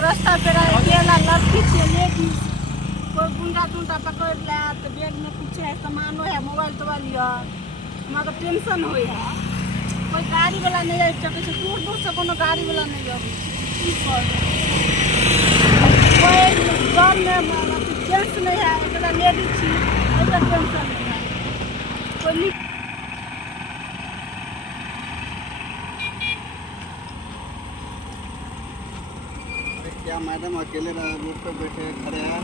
रास्ता पे अकेला लड़की छे लेडीज कोई गुंडा टुंडा पकड़ ला तो बैग में कुछ है सामान है मोबाइल तोबाइल है हमरा तो टेंशन होय है कोई गाड़ी वाला नहीं आबि सकै छै दूर दूर से कोनो गाड़ी वाला नहीं आबै छै की कर कोई गांव में जेंट्स नहीं है एकरा लेडीज छी एकरा टेंशन नहीं है कोई क्या मैडम अकेले रोड पे बैठे खड़े हैं?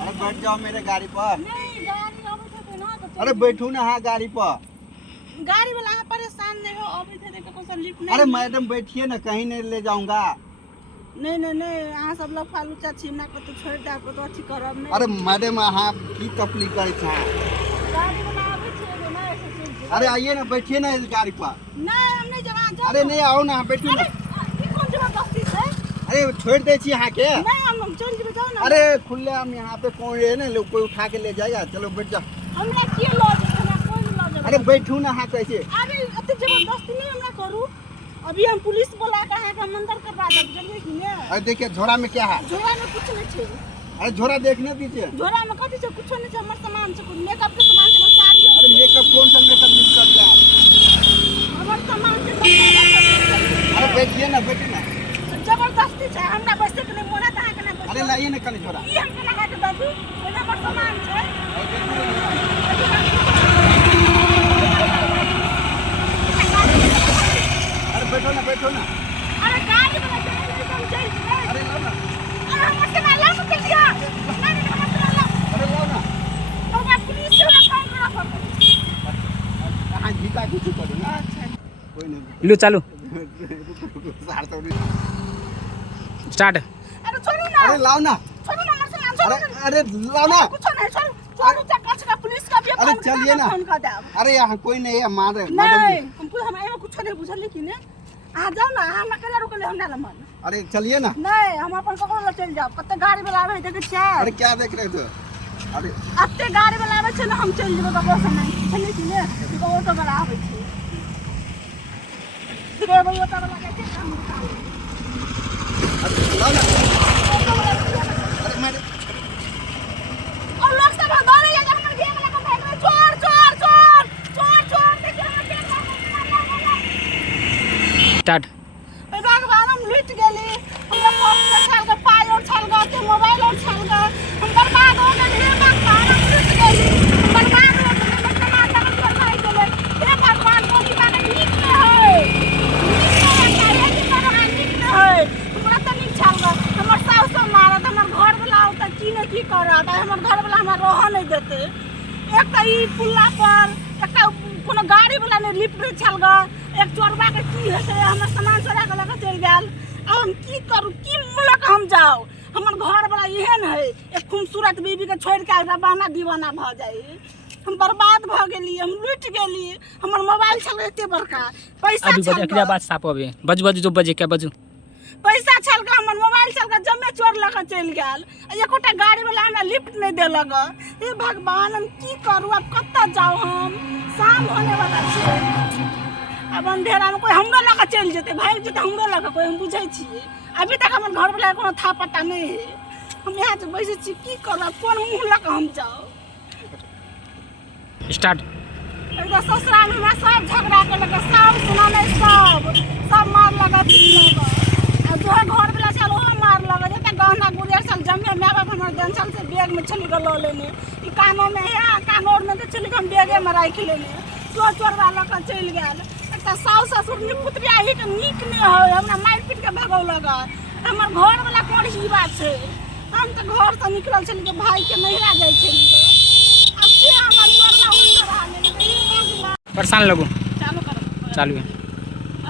अरे बैठ जाओ मेरे गाड़ी पर। अरे बैठू ना हाँ गाड़ी पर। गाड़ी वाला परेशान नहीं हो अभी थे देखो कोई लिफ्ट नहीं। अरे मैडम बैठिए ना कहीं नहीं ले जाऊंगा। नहीं नहीं नहीं यहाँ सब लोग फालूचा छीना को तो छोड़ दे आपको तो अच्छी करब नहीं। अरे मैडम हाँ की तकलीफ करे छा। गाड़ी वाला आवे छे ना ऐसे चल। अरे आइए ना बैठिए ना इस गाड़ी पर। नहीं हम नहीं जवा जा। अरे नहीं आओ ना बैठू ना। ये कौन जबरदस्ती है? अरे छोड़ दे छी यहाँ के। नहीं हम चल जब जाओ ना। अरे खुले हम यहाँ पे कौन है ना लोग कोई उठा के ले जाएगा चलो बैठ जाओ। हमरा के लो हमरा कोई लो जा। अरे बैठू ना हाँ कैसे। अरे अति जबरदस्ती नहीं हमरा करू अभी हम पुलिस बुला के है हम अंदर करवा देब जल्दी कि ने। अरे देखिए झोरा में क्या है। झोरा में कुछ नहीं छे। अरे झोरा देखने दीजिए। झोरा में कथि छे कुछ नहीं छे हमर सामान छे कुछ मेकअप के सामान छे साड़ी। अरे मेकअप कौन सा मेकअप यूज कर दिया आप? हमर सामान के अरे बैठिए ना बैठिए ना। जबरदस्ती छे हमरा बैसे के नहीं मोना ता के ना। अरे लाइए ना कल झोरा। ई हम लगा के दादू ओना हमर सामान छे। अरे बैठो ना बैठो ना। अरे गाड़ी वाला चल जाए। अरे लो ना। अरे हमर सामान ला मत दिया। नहीं हमर सामान ला। अरे लो ना। तो मैं पुलिस से फोन करा पर। कहां जीता कुछ करो ना। कोई नहीं। लो चालू स्टार्ट। अरे छोड़ो ना। अरे लाओ ना। छोड़ो ना हमर सामान छोड़ो। अरे लाओ ना। कुछ नहीं छोड़ छोड़ो चक्कर का पुलिस का भी अरे चलिए ना। फोन कर दे। अरे यहाँ कोई नहीं है मार नहीं हमको हम एमे कुछ नहीं बुझल कि ने आ जाओ ना हम अकेला रुकले हम ना मन। अरे चलिए ना। नहीं हम अपन ककरो ले चल जाओ कते गाड़ी वाला आवे देखे छै। अरे क्या देख रहे थे। अरे अते गाड़ी वाला आवे छै ना हम चल जेबो ककरो से नहीं चलिए कि ने देखो ऑटो वाला आवे छै देखो वो ऑटो वाला के काम निकाल। अरे लाओ ना। अरे मैडम और लोग सब दौड़े जा हमर गेम वाला को भाग रहे चोर चोर चोर चोर चोर देखिए हमर गेम वाला स्टार्ट। भगवान हम लुट गेली हमरा फोन से छल के पाई और छल गए के मोबाइल और छल गए हम बर्बाद हो गए रे भगवान हम लुट गेली बर्बाद हो गए हमर सामान लगन कर नहीं गेले हे भगवान कोनी माने नीक न होय नीक न होय कि तरह नीक न होय हमरा त नीक छल गए हमर साउस मारत हमर घर वाला त की ने की करत हमर घर वाला हमरा रह नहीं देते एक त ई पुल्ला पर एकटा कोनो गाड़ी वाला ने लिफ्ट में छल गए एक चोरबा के की हेते हमर सामान चोरा के लेके चल गेल अब हम की करू की मुलक हम जाओ हमर घर वाला एहन है एक खूबसूरत बीबी के छोड़ के रवाना दीवाना भ जाई हम बर्बाद भ गेली हम लुट गेली हमर मोबाइल छल एते बड़का पैसा अभी छल एकरा बात साफ होबे बज जो बजे क्या बजू पैसा छल के हमर मोबाइल छल के जम्मे चोर लेके चल गेल एकोटा गाड़ी वाला हमरा लिफ्ट नहीं देलक हे भगवान हम की करू अब कत्ता जाओ हम शाम होने वाला छै अब अंधेरा में कोई हमरो लगा चल जेते भाग जेते हमरो लगा कोई हम बुझै छी अभी तक हमर घर वाला कोनो था पता नहीं है हम यहाँ से बैसे छी की करब कोन मुंह लगा हम जाओ। स्टार्ट। एकदम ससुरा में हमरा सब झगड़ा के लगा सब सुना नहीं सब मार लगा लगा आ जो घर वाला चल ओ मार लगा जेते गहना गुड़िया चल जम्मे माय बाप हमर देंचल से बैग में चली गलो लेने ई कानो में है कानोर में के चली हम बैगे में राख लेने चोर वाला का चल गेल साउस ससुर पुत्रिया ही के नीक नहीं हो हमरा मार पीट के भगौ लगा हमर घर वाला कोन ही बात छै हम त घर से निकलल छली के भाई के नहिरा जाय छली अब से हमर चोरवा उतर आने परेशान लगो चालू कर चालू है।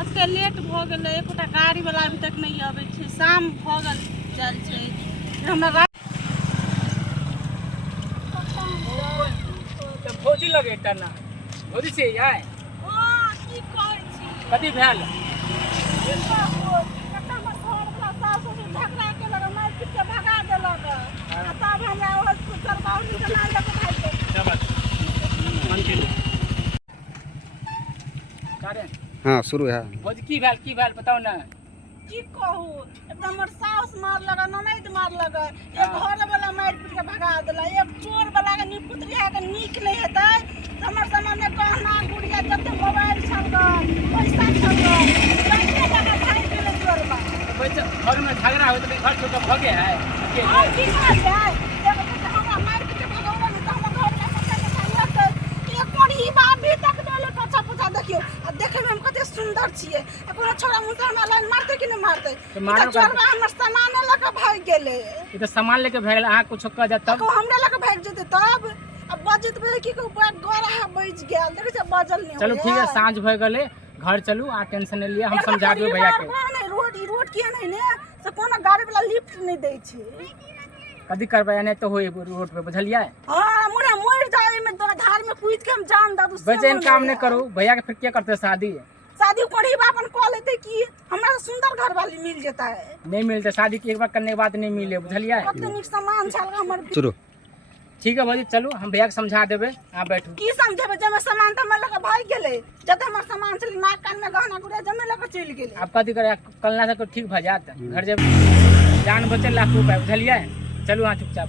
आज के लेट भ गेलै एकोटा गाड़ी वाला अभी तक नहीं आबै छै शाम भ गेल चल छै हमरा त भौजी लगे टना भौजी से आए की कहै छी कथी भेल झगड़ा के लगा मार पीट के भगा देलक तब हमरा हॉस्पिटल बाहर निकला लेके भाग गए। हाँ शुरू है भौजी की भेल बताओ ना। की कहू एकदम हमर सास मार लगा ननद मार लगा एक घर वाला मार पीट के भगा देला एक चोर वाला के निपुत्री है के नीक नहीं हेतै हमर सामने गहना गुड़िया जते मोबाइल छल ग पैसा छल ग पैसे लगा भाई के चोरबा घर में झगड़ा हो तो घर छोड़ के भागे है और की कर जाए जब हमरा मार पीट के भगाउला त हमर घर में पता के सामने त एक कोड़ी बाप भी तक देले पछा पछा देखियो आ देखे में हम कते सुंदर छिए कोनो छोरा मुसलमान लाइन मारते कि नहीं मारते तो मारो चोरबा हमर सामान लेके भाग गेले ये तो सामान लेके भेल अहाँ कुछ कह जा तब को हमरा लेके भाग जेते तब अब बजत बे की को गरा बज गेल देखे छ बजल नहीं चलो ठीक है साँझ भ गले घर चलू आ टेंशन नहीं लिया हम समझा देबे भैया के रोड किया नहीं ने से कोनो गाड़ी वाला लिफ्ट नहीं दै छै कदी करबे नहीं तो होई रोड पे बुझलिए। हां मुरा मोर जाए में धार में कूद के हम जान दादू बेचैन काम नहीं करो भैया के फिर क्या करते शादी कोड़ी बापन कॉल लेते कि हमरा सुंदर घर वाली मिल जाता है नहीं मिलते शादी की एक बार करने के बाद नहीं मिले बुझलिए। कते निक सामान छल हमर शुरू ठीक है भौजी चलू हम भैया के समझा देबे आ बैठू की समझेबे जब सामान त हमरा लगे भाग गेले जब हमर सामान छल नाक कान में गहना गुड़िया जमे लेके चल गेले आप कदी करे कल ना से ठीक भ जात घर जब जान बचे लाख रुपए बुझलिए। चलू हाँ चुपचाप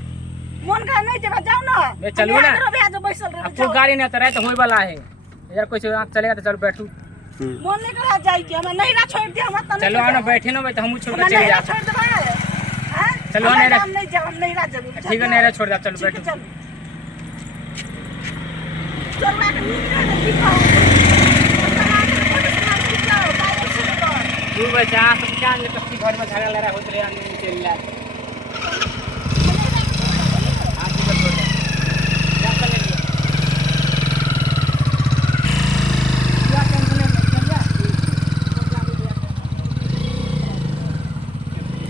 मन का नहीं जब जाओ ना मैं चलू ना जो बैसल रहे आपको गाड़ी नहीं तो रहता होई वाला है यार कुछ चलेगा तो चलो बैठू मन नहीं करा जाए कि हम नहीं छोड़ दिया हम त चलो आना बैठे ना बैठ हम छोड़ के चले जा छोड़ देबे हैं चलो नहीं हम नहीं जाओ नहीं राज ठीक है नहीं छोड़ दे चलो बैठो चल चल मैं नहीं की कहूं तू बचा सब जान ले कच्ची घर में झगड़ा लड़ा होत रहे आने चल रहा